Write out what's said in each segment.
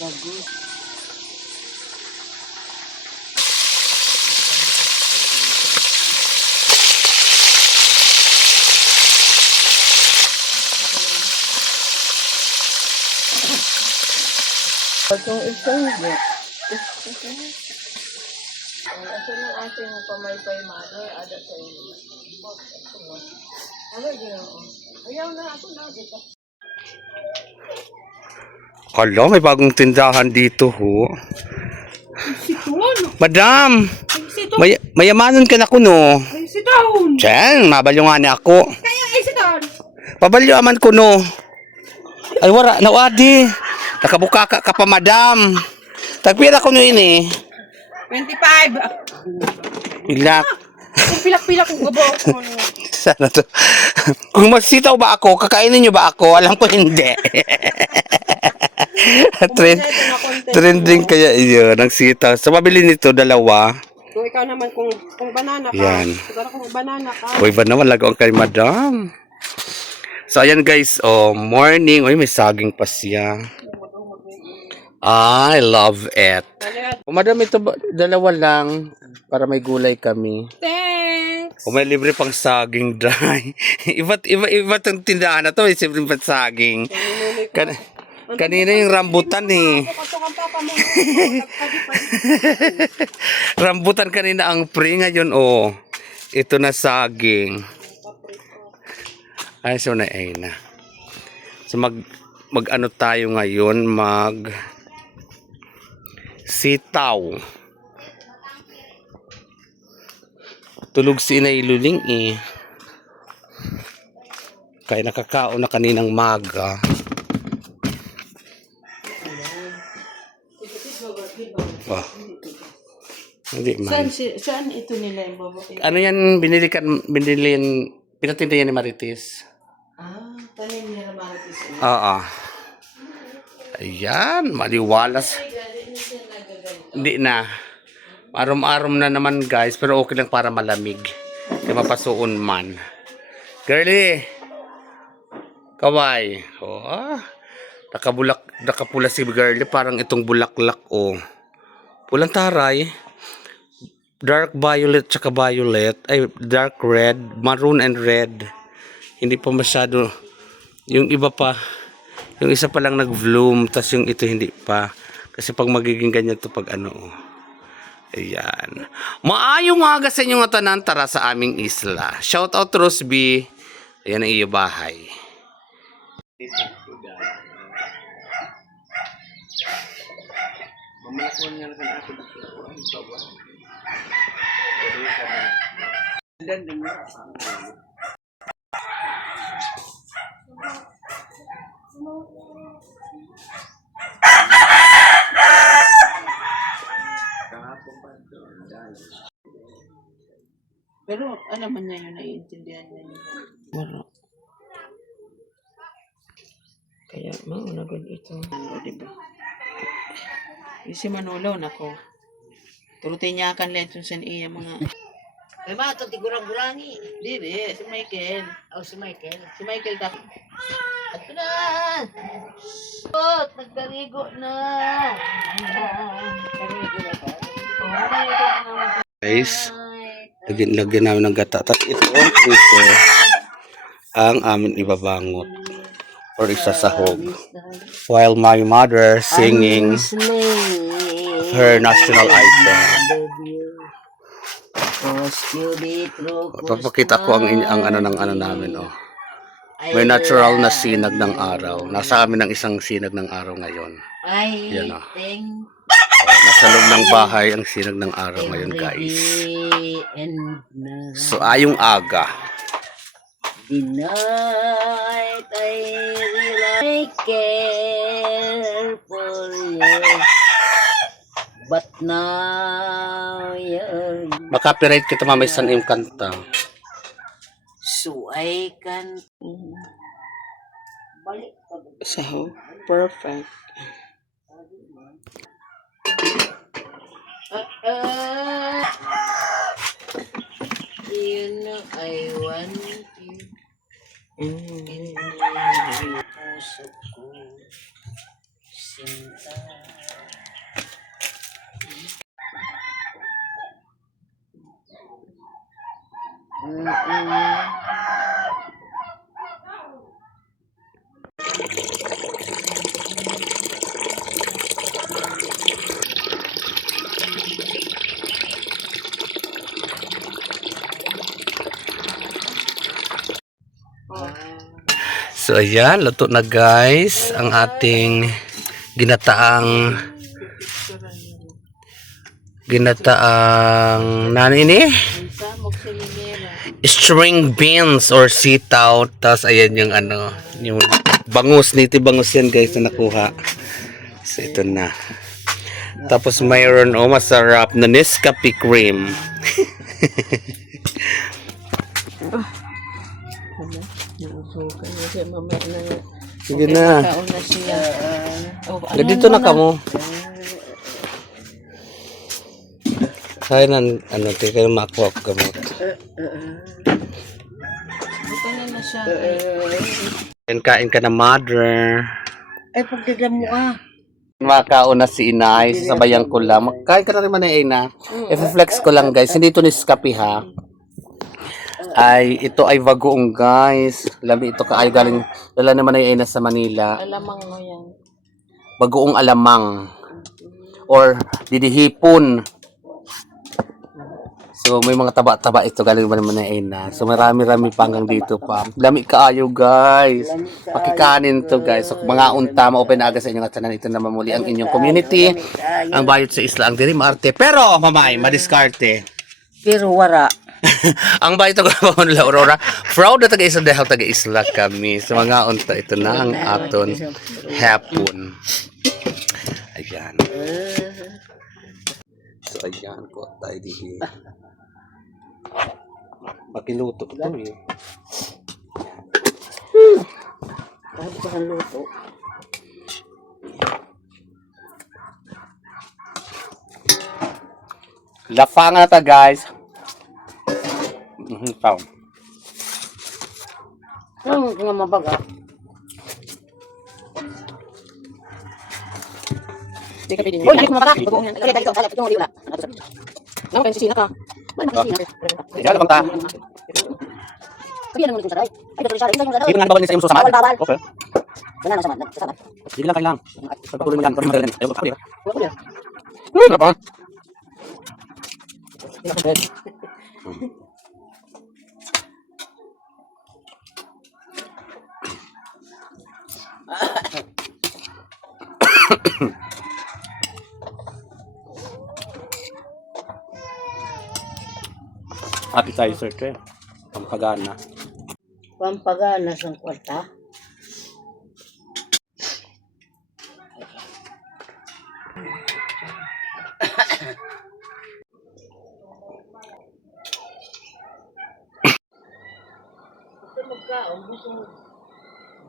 Bagus. Itong isang niya. Asa ng ating pamaypay mother, ada sa iyo. Ano yun? Ayaw na ako na dito. Hala, may bagong tindahan dito ho. Siton! Madam, Siton! mayamanan ka na kuno. Ay, siton! Diyan, mabalyo nga ni ako. Kaya ay siton! Pabalyo aman kuno. Ay wala, nawadi. Nakabuka ka pa madam. Tagpira kuno ini. 25! Pilak. Kung pilak-pilak kong gabo. Sana to. Kung masitaw ba ako, kakainin nyo ba ako? Alam ko hindi. Trending kaya yun, ang sitaw. So, mabili nito, dalawa. Kung ikaw naman, kung banana ka. Yan. Siguro kung banana ka. Uy, ba naman, lagaw ang kay madam. So, ayan guys, oh, morning. Uy, may saging pa siya. I love it. Oh, madam, ito dalawa lang para may gulay kami. Thanks! O may libre pang saging dry. iba tong tindahan na to, may libre pang saging. Kanina yung rambutan eh. Rambutan kanina ang pre, ngayon oh. Ito na saging. Ay, so na ay na. So mag ano tayo ngayon, sitaw. Tulog si Inay Luling eh. Kaya nakakaon na kaninang maga. Oh. Hindi man. Saan ito nila yung babae? Ano yan, pinatinda yan ni Marites. Ah, tanim nila Marites. Oo. Ayan, maliwalas. Hindi na. Arom-arom na naman guys, pero okay lang para malamig. Di mapasuon man. Girlie! Kaway. Oh, nakapula si girlie, parang itong bulaklak oh. Pulang taray. Dark violet tsaka violet. Ay, dark red, maroon and red. Hindi pa masyado. Yung iba pa, yung isa pa lang nag-bloom, tas yung ito hindi pa. Kasi pag magiging ganyan to pag ano oh. Ayan. Maayong aga sa inyong tanan, tara sa aming isla. Shout out Rosby. Ayan ang iyo bahay. Pero alam man niya yun, naiintindihan niya yun. Wala. Kaya maunagod ito. Ano, diba? Yung si Manulaw, nako. Turutin niya kan lang itong san iya mga... May mga ito, tigurang-gurangi. Dili, si Michael. O, si Michael. Si Michael dapat. Ato na! Oh, nagkarigo na! Nagkarigo na ba? Guys, lagyan namin ng gata. Tapos ito ang amin ibabangot or isasahog. While my mother singing her national anthem. Papakita ko ang ano ng ano namin oh. May natural na sinag ng araw. Nasa amin ang isang sinag ng araw ngayon. Yan oh. Nasa loob ng bahay ang sinag ng araw ngayon guys. So ayong aga. The night I really care for you, but now you're Makapiright kita mamay sa iyong kanta. so I can balik ka ba? So, perfect. You know I want you in my puso ko, sinta. So ayan, luto na guys ang ating ginataang nani ini? Samok silinera. String beans or sitaw. Tapos ayan yung ano, yung bangus, native bangus yan guys na nakuha. So ito na. Tapos mayroon masarap na Nescafe cream. Nausukan na siya mamaya na nga. Sige na. Kaon na siya. Dito na kamo. Kaya na, tika na makuha ko gamot. Dito na siya. Kain ka na, mother. Ay, pagdadam mo Makauna si Inay, sasabayan ko lang. Kain ka na rin man na Ina. I-flex ko lang guys, hindi ito Nescafe ha. Ay, ito ay bagoong guys. Lami ito ka ay galing, dala naman ay Ina sa Manila. Alamang mo yan. Bagoong alamang. Or didihipon. So may mga taba-taba ito galing naman na Ina. So marami-rami pa hanggang dito pa. Lami kaayo guys. Pakikanin to guys. So mga unta ma-open aga sa inyong atanan. Ito naman muli ang inyong community. Ang bayot sa isla ang diri maarte. Pero mamay, madiskarte. Pero wara. Ang bayot ko pa nila Aurora. Proud na taga-isla dahil taga-isla kami. So mga unta ito na ang aton hapon. Ayan. So ayan po tayo dito. Makiluto ito eh. Kahit pa ang luto. Lafangan na ta guys. Pao. Ang nga mabaga. Hindi ka pwedeng. Uy, hindi ko mabaga. Bagoong yan. Kasi dito, ito ang liula. Ano kayo sisina ka? Ano makasina? Kaya lang ta. Sabihan mo kung saray. Ay, dito saray. Hindi nga bawal ni sa iyong susamad. Bawal. Okay. Wala na samad. Kasama. Sige lang kailang. Pagpatuloy mo yan. Pag magalan. Ayaw ko. Wala ko yan. Ano pa? Appetizer to eh. Pampagana. Pampagana sa kwarta. Gusto magkaon, gusto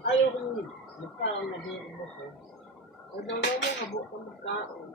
ayaw ko magkaon na din gusto. O daw mo kabuk ka magkaon.